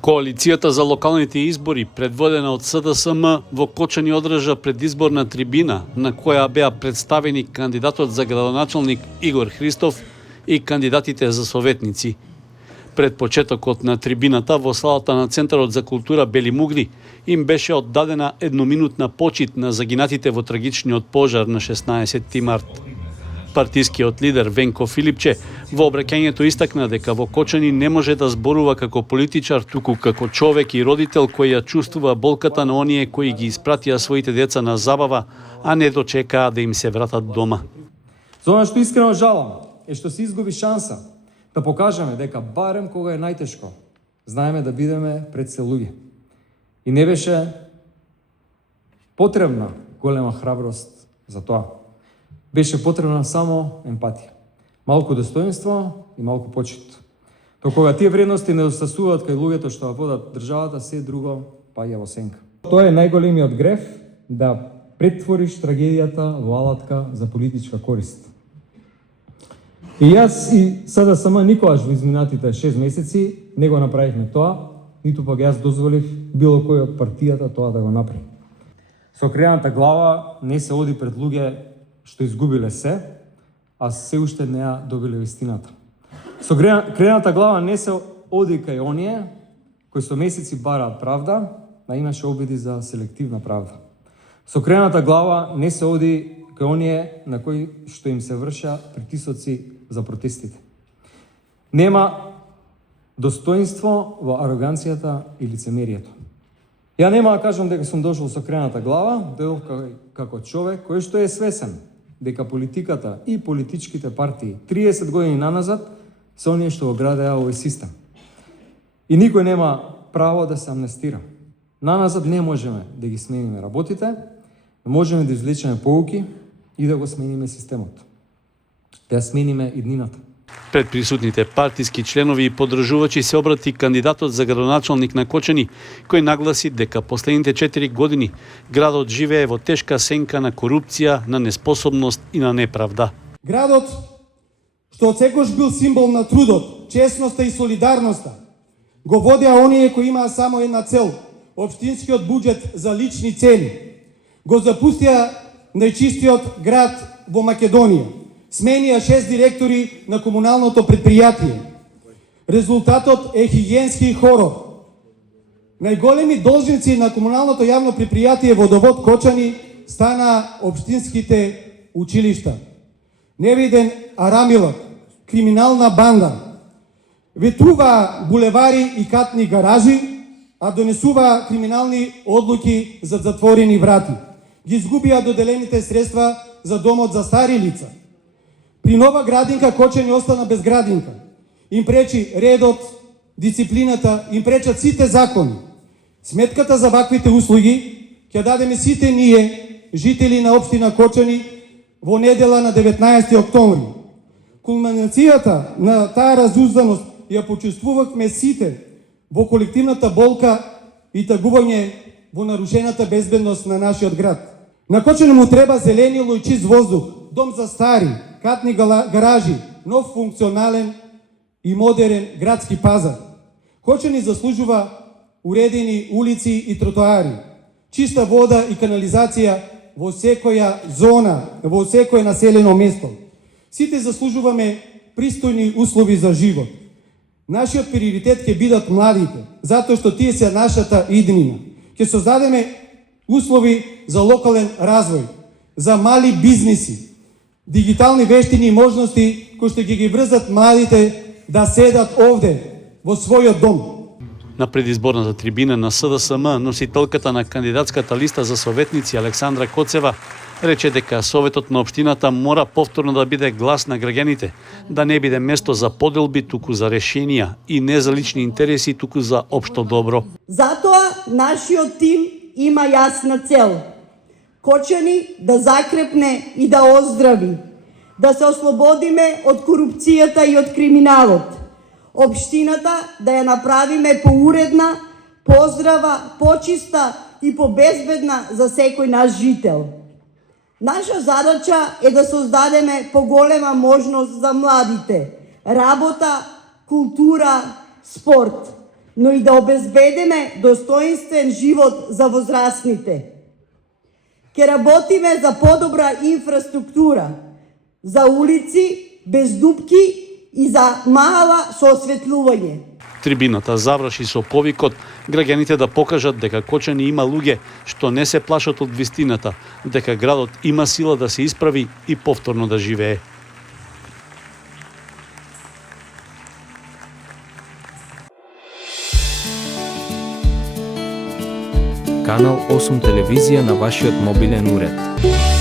Коалицијата за локалните избори, предводена од СДСМ, во Кочани одржа предизборна трибина на која беа представени кандидатот за градоначалник Игор Христов и кандидатите за советници. Пред почетокот на трибината во салата на Центарот за култура Бели Мугри им беше оддадена едноминутна почит на загинатите во трагичниот пожар на 16 март. Партискиот лидер Венко Филипче во обраќањето истакна дека во Кочани не може да зборува како политичар, туку како човек и родител кој ја чувствува болката на оние кои ги испратија своите деца на забава, а не дочекаа да им се вратат дома. За она што искрено жалам е што се изгуби шанса да покажеме дека барем кога е најтешко, знаеме да бидеме пред се луѓе. И не беше потребна голема храброст за тоа. Беше потребна само емпатија, малку достоинство и малку почит. То кога тие вредности недостасуваат кај луѓето што водат државата, се друго паѓа во сенка. Тоа е најголемиот греф, да претвориш трагедијата во алатка за политичка корист. И јас и СДСМ никогаш во изминатите 6 месеци не го направивме тоа, ниту пак јас дозволив било кој од партијата тоа да го направи. Со окрената глава не се оди пред луѓе што изгубиле се, а се уште не ја добиле вистината. Со крената глава не се оди кај оние кои со месеци бараат правда, а имаше обиди за селективна правда. Со крената глава не се оди кај оние на кои што им се врша притисоци за протестите. Нема достоинство во ароганцијата и лицемерието. Ја нема да кажам дека сум дошол со крената глава, дојдов како човек кој што е свесен дека политиката и политичките партии 30 години наназад се оние што го градеа овој систем. И никој нема право да се амнестира. Наназад не можеме да ги смениме работите, можеме да извлечеме поуки и да го смениме системот. Да ја смениме иднината. Пред присутните партиски членови и поддржувачи се обрати кандидатот за градоначалник на Кочани, кој нагласи дека последните 4 години градот живее во тешка сенка на корупција, на неспособност и на неправда. Градот, што отсекош бил символ на трудот, честноста и солидарноста, го водеа оние кои имаа само една цел – општинскиот буџет за лични цели. Го запустија најчистиот град во Македонија. Сменија 6 директори на комуналното предпријатие. Резултатот е хигиенски хорор. Најголеми должници на комуналното јавно предпријатие Водовод Кочани стана општинските училишта. Невиден арамилак, криминална банда. Ветруваа булевари и катни гаражи, а донесуваа криминални одлуки за затворени врати. Ги изгубија доделените средства за домот за стари лица. При нова градинка Кочани остана без градинка. Им пречи редот, дисциплината, им пречат сите закони. Сметката за ваквите услуги ќе дадеме сите ние, жители на општина Кочани, во недела на 19 октомври. Кулминацијата на таа разузданост ја почувствувавме сите во колективната болка и тагување во нарушената безбедност на нашиот град. На Кочани му треба зеленило и чист воздух, дом за стари, катни гаражи, нов функционален и модерен градски пазар. Кочани заслужува уредени улици и тротоари, чиста вода и канализација во секоја зона, во секое населено место. Сите заслужуваме пристојни услови за живот. Нашиот приоритет ќе бидат младите, затоа што тие се нашата иднина. Ќе создадеме услови за локален развој, за мали бизниси, дигитални вештини и можности кои што ги врзат младите да седат овде во својот дом. На предизборната трибина на СДСМ, носителката на кандидатската листа за советници Александра Коцева рече дека Советот на општината мора повторно да биде глас на граѓаните, да не биде место за поделби, туку за решенија и не за лични интереси, туку за општо добро. Затоа нашиот тим има јасна цел. Кочани да закрепне и да оздрави, да се ослободиме од корупцијата и од криминалот. Општината да ја направиме поуредна, поздрава, почиста и побезбедна за секој наш жител. Наша задача е да создадеме поголема можност за младите. Работа, култура, спорт. но и да обезбедиме достоинствен живот за возрастните. Ке работиме за подобра инфраструктура, за улици без дупки и за мала со осветлување. Трибината заврши со повикот граѓаните да покажат дека Кочани има луѓе што не се плашат од вистината, дека градот има сила да се исправи и повторно да живее. Канал 8 телевизија на вашиот мобилен уред.